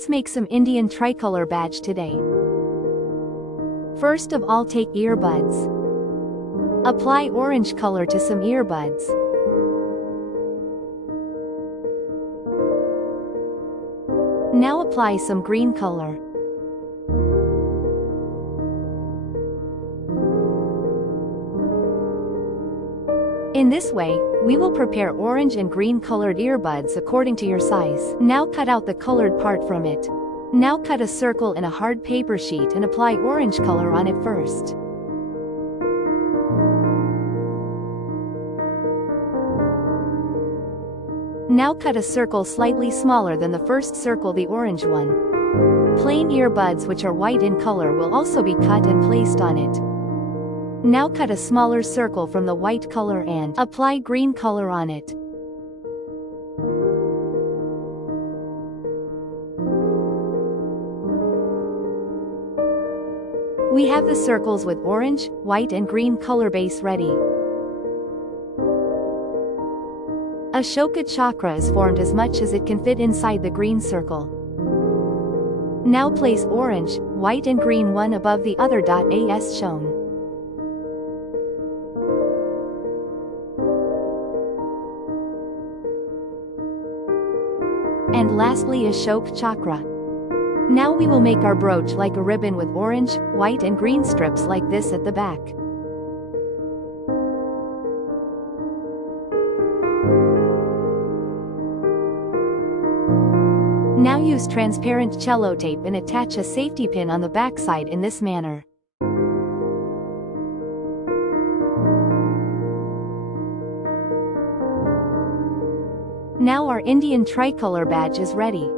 Let's make some Indian Tricolour badge today. First of all, take earbuds. Apply orange color to some earbuds. Now apply some green color. In this way, we will prepare orange and green colored earbuds according to your size. Now cut out the colored part from it. Now cut a circle in a hard paper sheet and apply orange color on it first. Now cut a circle slightly smaller than the first circle, the orange one. Plain earbuds which are white in color will also be cut and placed on it. Now cut a smaller circle from the white color and apply green color on it. We have the circles with orange, white and green color base ready. Ashoka chakra is formed as much as it can fit inside the green circle. Now place orange, white and green one above the other as shown. And lastly, Ashoka chakra. Now we will make our brooch like a ribbon with orange, white and green strips like this at the back. Now use transparent cello tape and attach a safety pin on the backside in this manner. Now our Indian Tricolour badge is ready.